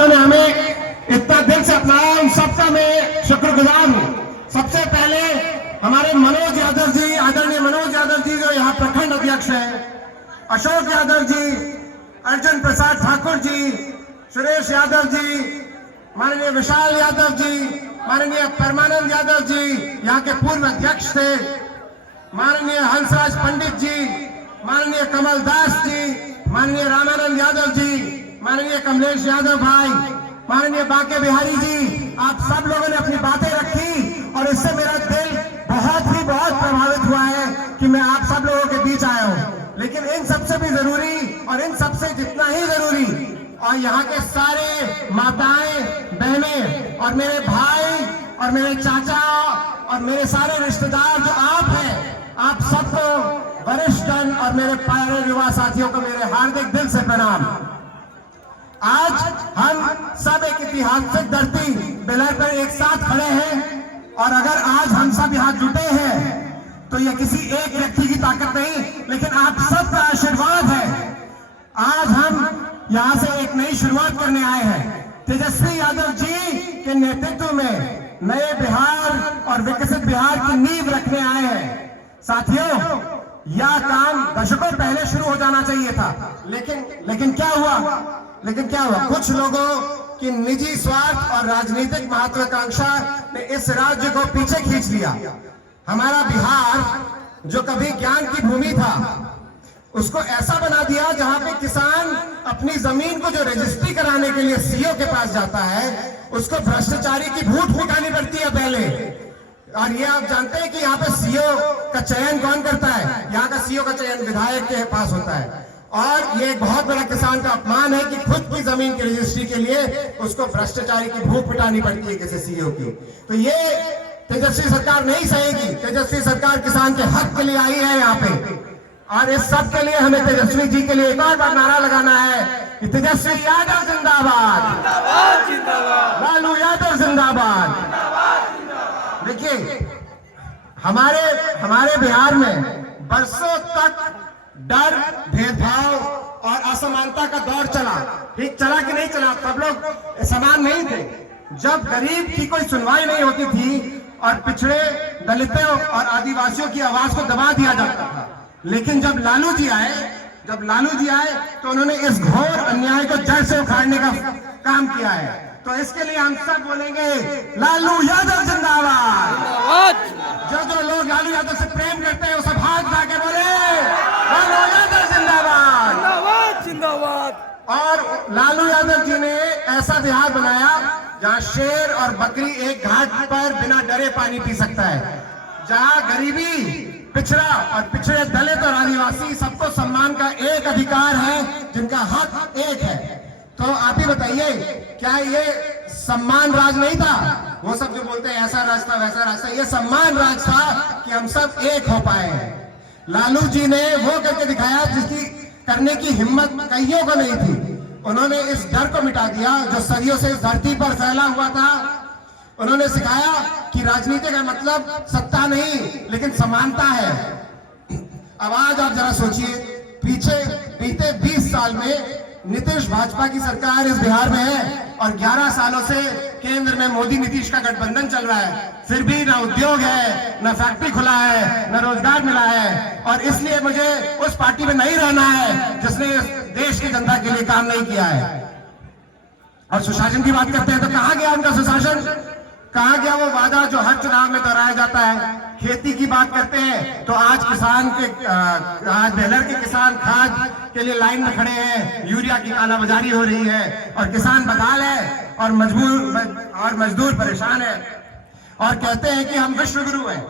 जिन्होंने हमें इतना दिल से अपनाया, उन सबका मैं शुक्रगुजार हूँ। सबसे पहले हमारे मनोज यादव जी, आदरणीय मनोज यादव जी जो यहाँ प्रखंड अध्यक्ष है, अशोक यादव जी, अर्जुन प्रसाद ठाकुर जी, सुरेश यादव जी, माननीय विशाल यादव जी, माननीय परमानंद यादव जी यहाँ के पूर्व अध्यक्ष थे, माननीय हंसराज पंडित जी, माननीय कमल दास जी, माननीय रामानंद यादव जी, माननीय कमलेश यादव भाई, माननीय बाके बिहारी जी, आप सब लोगों ने अपनी बातें रखी और इससे मेरा दिल बहुत प्रभावित हुआ है कि मैं आप सब लोगों के बीच आया हूँ। लेकिन इन सबसे भी जरूरी और इन सबसे जितना ही जरूरी, और यहाँ के सारे माताएं, बहनें और मेरे भाई और मेरे चाचा और मेरे सारे रिश्तेदार जो आप हैं, आप सबको वरिष्ठजन और मेरे प्यारे युवा साथियों को मेरे हार्दिक दिल से प्रणाम। आज हम सब एक ऐतिहासिक धरती बेलर पर एक साथ खड़े हैं और अगर आज हम सब यहाँ जुटे हैं तो यह किसी एक व्यक्ति की ताकत नहीं, लेकिन आप सबका आशीर्वाद है। आज हम यहाँ से एक नई शुरुआत करने आए हैं। तेजस्वी यादव जी के नेतृत्व में नए बिहार और विकसित बिहार की नींव रखने आए हैं। साथियों, यह काम दशकों पहले शुरू हो जाना चाहिए था, लेकिन क्या हुआ? कुछ लोगों की निजी स्वार्थ और राजनीतिक महत्वाकांक्षा ने इस राज्य को पीछे खींच लिया। हमारा बिहार जो कभी ज्ञान की भूमि था, उसको ऐसा बना दिया जहां पे किसान अपनी जमीन को जो रजिस्ट्री कराने के लिए सीओ के पास जाता है, उसको भ्रष्टाचारी की भूत फूटानी पड़ती है पहले। और ये आप जानते हैं कि यहाँ पे सीओ का चयन कौन करता है? यहाँ का सीओ का चयन विधायक के पास होता है। और ये एक बहुत बड़ा किसान का अपमान है कि खुद की जमीन की रजिस्ट्री के लिए उसको भ्रष्टाचारी की भूख पिटानी पड़ती है किसी सीओ की। तो ये तेजस्वी सरकार नहीं सहेगी। तेजस्वी सरकार किसान के हक के लिए आई है यहाँ पे, और इस सब के लिए हमें तेजस्वी जी के लिए एक और बार नारा लगाना है कि तेजस्वी यादव जिंदाबाद, लालू यादव जिंदाबाद। देखिए, हमारे बिहार में बरसों तक डर, भेदभाव और असमानता का दौर चला। ठीक चला कि नहीं चला? सब लोग समान नहीं थे। जब गरीब की कोई सुनवाई नहीं होती थी और पिछड़े, दलितों और आदिवासियों की आवाज को दबा दिया जाता था। लेकिन जब लालू जी आए तो उन्होंने इस घोर अन्याय को जड़ से उखाड़ने का काम किया है। तो इसके लिए हम सब बोलेंगे लालू यादव जिंदाबाद। जो लोग लालू यादव से प्रेम करते हैं वो सब हाथ उठा के बोले लालू यादव जिंदाबाद। और लालू यादव जी ने ऐसा बिहार बनाया जहां शेर और बकरी एक घाट पर बिना डरे पानी पी सकता है, जहां गरीबी, पिछड़ा और पिछड़े, दलित और आदिवासी सबको सम्मान का एक अधिकार है, जिनका हक एक है। तो आप ही बताइए, क्या ये सम्मान राज नहीं था? वो सब जो बोलते हैं ऐसा राज था वैसा राज था, ये सम्मान राज था कि हम सब एक हो पाए हैं। लालू जी ने वो करके दिखाया जिसकी करने की हिम्मत कईयों को नहीं थी। उन्होंने इस डर को मिटा दिया जो सदियों से इस धरती पर फैला हुआ था। उन्होंने सिखाया कि राजनीति का मतलब सत्ता नहीं लेकिन समानता है। अब आज आप जरा सोचिए, बीते 20 साल में नीतीश भाजपा की सरकार इस बिहार में है और 11 सालों से केंद्र में मोदी नीतीश का गठबंधन चल रहा है, फिर भी ना उद्योग है, ना फैक्ट्री खुला है, ना रोजगार मिला है। और इसलिए मुझे उस पार्टी में नहीं रहना है जिसने देश की जनता के लिए काम नहीं किया है। और सुशासन की बात करते हैं तो कहां गया उनका सुशासन? कहां गया वो वादा जो हर चुनाव में दोहराया जाता है? खेती की बात करते हैं तो आज आज बेलर के किसान खाद के लिए लाइन में खड़े हैं, यूरिया की कालाबाजारी हो रही है और किसान बदहाल है और मजदूर परेशान है। और कहते हैं कि हम विश्वगुरु हैं।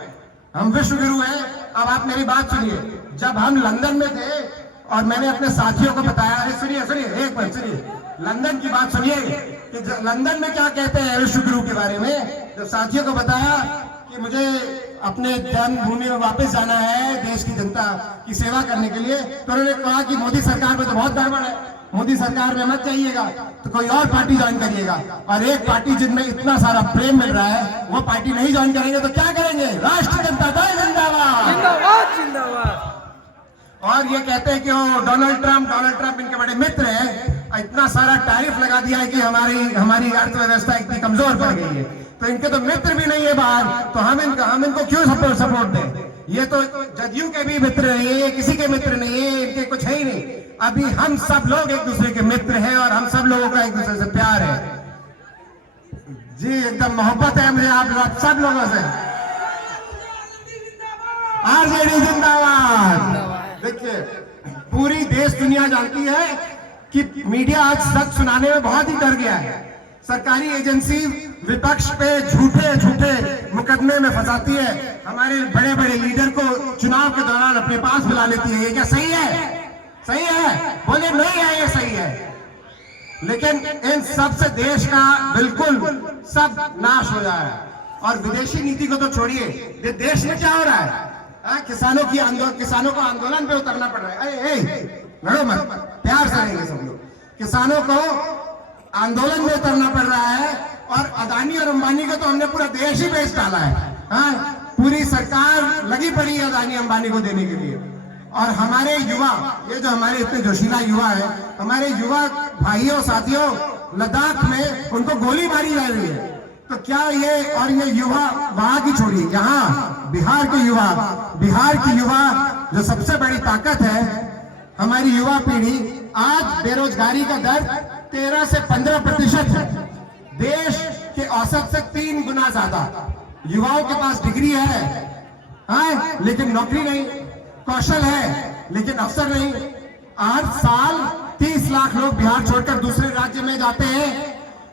अब आप मेरी बात सुनिए, जब हम लंदन में थे और मैंने अपने साथियों को बताया, अरे सुनिए एक मिनट सुनिए, लंदन की बात सुनिए कि लंदन में क्या कहते हैं विश्वगुरु के बारे में। जब साथियों को बताया कि मुझे अपने जन्मभूमि में वापस जाना है देश की जनता की सेवा करने के लिए, तो उन्होंने कहा कि मोदी सरकार में तो बहुत गड़बड़ है, मोदी सरकार में मत जाइएगा, तो कोई और पार्टी ज्वाइन करिएगा। और एक पार्टी जिनमें इतना सारा प्रेम मिल रहा है वो पार्टी नहीं ज्वाइन करेंगे तो क्या करेंगे? राष्ट्रीय जनता दल जिंदाबाद। और ये कहते हैं कि वो डोनाल्ड ट्रंप इनके बड़े मित्र हैं। इतना सारा टैरिफ लगा दिया है कि हमारी अर्थव्यवस्था इतनी कमजोर पड़ गई है। तो इनके तो मित्र भी नहीं है बाहर, तो हम इनको क्यों सपोर्ट दें? ये तो जदयू के भी मित्र नहीं है, ये किसी के मित्र नहीं है, इनके कुछ है ही नहीं। अभी हम सब लोग एक दूसरे के मित्र हैं और हम सब लोगों का एक दूसरे से प्यार है जी, एकदम मोहब्बत है मुझे आप सब लोगों से। आरजेडी जिंदाबाद। देखिए, पूरी देश दुनिया जानती है कि मीडिया आज सच सुनाने में बहुत ही डर गया है। सरकारी एजेंसी विपक्ष पे झूठे मुकदमे में फंसाती है, हमारे बड़े बड़े लीडर को चुनाव के दौरान अपने पास बुला लेती है। ये क्या सही है? सही है? बोले नहीं है, ये सही है। लेकिन इन सब से देश का बिल्कुल सब नाश हो जाए। और विदेशी नीति को तो छोड़िए, देश में क्या हो रहा है? किसानों को आंदोलन पे उतरना पड़ रहा है। लड़ो मत, प्यार से रहेंगे सब लोग। किसानों को आंदोलन में उतरना पड़ रहा है और अदानी और अंबानी को तो हमने पूरा देश ही बेच डाला है। पूरी सरकार लगी पड़ी है अदानी अंबानी को देने के लिए। और हमारे युवा, ये जो हमारे इतने जोशीला युवा है, हमारे युवा भाइयों साथियों, लद्दाख में उनको गोली मारी जा रही है। तो क्या ये युवा वहां की छोड़िए, यहाँ बिहार की युवा जो सबसे बड़ी ताकत है, हमारी युवा पीढ़ी, आज बेरोजगारी का दर 13 से 15% है। देश के औसत से 3 गुना ज्यादा। युवाओं के पास डिग्री है, लेकिन नौकरी नहीं, कौशल है लेकिन अवसर नहीं। हर साल 30 लाख लोग बिहार छोड़कर दूसरे राज्य में जाते हैं।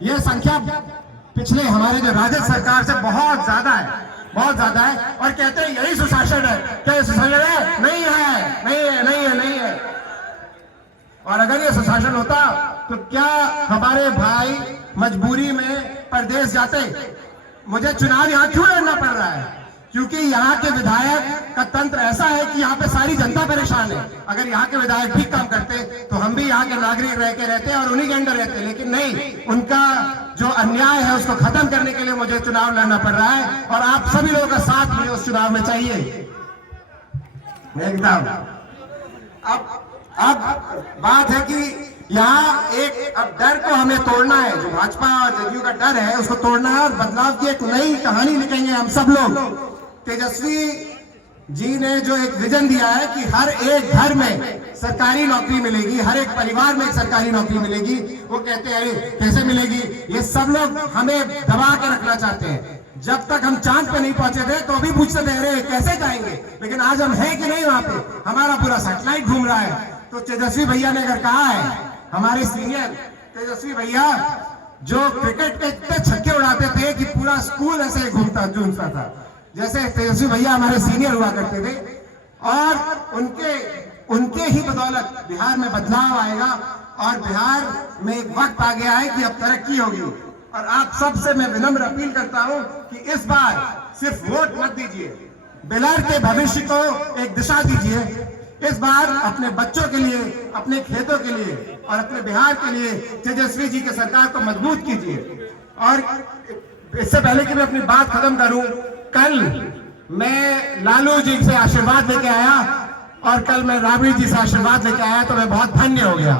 यह संख्या पिछले हमारे जो राजद सरकार से बहुत ज्यादा है। और कहते हैं यही सुशासन है। क्या ये सुशासन है? नहीं है। और अगर ये सुशासन होता तो क्या हमारे भाई मजबूरी में परदेश जाते? मुझे चुनाव यहाँ क्यों लड़ना पड़ रहा है? क्योंकि यहाँ के विधायक का तंत्र ऐसा है कि यहाँ पे सारी जनता परेशान है। अगर यहाँ के विधायक ठीक काम करते तो हम भी यहाँ के नागरिक रहते और उन्हीं के अंडर रहते, लेकिन नहीं, उनका जो अन्याय है उसको खत्म करने के लिए मुझे चुनाव लड़ना पड़ रहा है। और आप सभी लोगों का साथ मुझे उस चुनाव में चाहिए एकदम। अब बात है कि यहाँ अब डर को हमें तोड़ना है। जो भाजपा और जदयू का डर है उसको तोड़ना है और बदलाव की एक नई कहानी लिखेंगे हम सब लोग। तेजस्वी जी ने जो एक विजन दिया है कि हर एक घर में सरकारी नौकरी मिलेगी, हर एक परिवार में एक सरकारी नौकरी मिलेगी। वो कहते हैं अरे कैसे मिलेगी? ये सब लोग हमें दबा के रखना चाहते हैं। जब तक हम चांद पे नहीं पहुंचे थे तो अभी पूछते थे अरे कैसे जाएंगे, लेकिन आज हम हैं कि नहीं वहां पे? हमारा पूरा सैटेलाइट घूम रहा है। तो तेजस्वी भैया ने अगर कहा है, हमारे सीनियर तेजस्वी भैया जो क्रिकेट के इतने छक्के उड़ाते थे कि पूरा स्कूल ऐसे झूमता था, जैसे तेजस्वी भैया हमारे सीनियर हुआ करते थे। और उनके ही बदौलत बिहार में बदलाव आएगा और बिहार में एक वक्त आ गया है कि अब तरक्की होगी। और आप सबसे मैं विनम्र अपील करता हूं कि इस बार सिर्फ वोट मत दीजिए, बिहार के भविष्य को एक दिशा दीजिए। इस बार अपने बच्चों के लिए, अपने खेतों के लिए और अपने बिहार के लिए तेजस्वी जी की सरकार को मजबूत कीजिए। और इससे पहले कि मैं अपनी बात खत्म करूं, कल मैं लालू जी से आशीर्वाद लेके आया और कल मैं राबड़ी जी से आशीर्वाद लेके आया, तो मैं बहुत धन्य हो गया।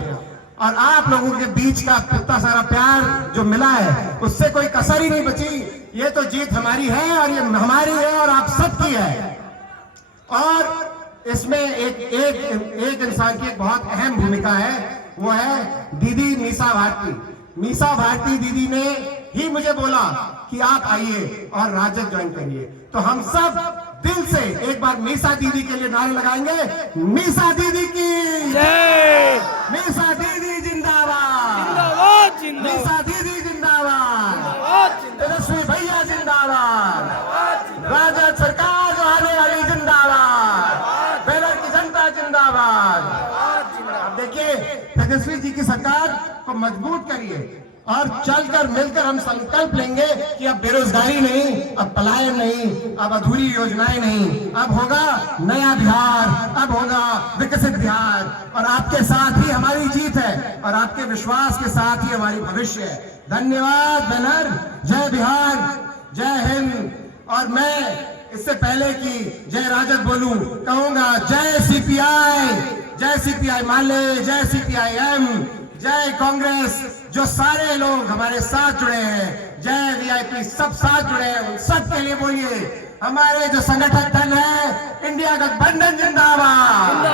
और आप लोगों के बीच का इतना सारा प्यार जो मिला है उससे कोई कसर ही नहीं बची। ये तो जीत हमारी है और ये हमारी है और आप सबकी है। और इसमें एक इंसान की एक बहुत अहम भूमिका है, वो है दीदी मीसा भारती दीदी ने ही मुझे बोला कि आप आइए और राजद ज्वाइन करिए। तो हम सब दिल से एक बार मीसा दीदी के लिए नारे लगाएंगे, मीसा दीदी की जय, मीसा दीदी जिंदाबाद, मीसा दीदी जिंदाबाद, तेजस्वी भैया जिंदाबाद, राजद सरकार जो आने वाली जिंदाबाद, बेलर की जनता जिंदाबाद। अब देखिए, तेजस्वी जी की सरकार को मजबूत करिए और चलकर मिलकर हम संकल्प लेंगे कि अब बेरोजगारी नहीं, अब पलायन नहीं, अब अधूरी योजनाएं नहीं, अब होगा नया बिहार, अब होगा विकसित बिहार। और आपके साथ ही हमारी जीत है और आपके विश्वास के साथ ही हमारी भविष्य है। धन्यवाद बेनर, जय बिहार, जय हिंद। और मैं इससे पहले कि जय राजद बोलूं, कहूंगा जय सीपीआई, जय सीपीआई माले, जय सीपीआईएम, जय कांग्रेस। जो सारे लोग हमारे साथ जुड़े हैं, जय वीआईपी, सब साथ जुड़े हैं, उन सब के लिए बोलिए हमारे जो संगठन दल है, इंडिया गठबंधन जिंदाबाद,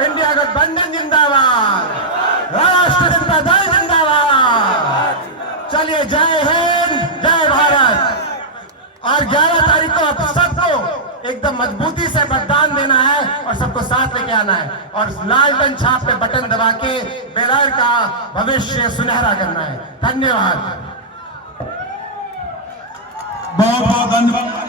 इंडिया गठबंधन जिंदाबाद, राष्ट्रीय जनता दल जिंदाबाद। चलिए, जय हिंद, जय भारत। और 11 तारीख को आप सबको एकदम मजबूती से मतदान देना है और सबको साथ लेके आना है और लालटन छाप पे बटन दबा के बेलर का भविष्य सुनहरा करना है। धन्यवाद। बहुत बहुत धन्यवाद।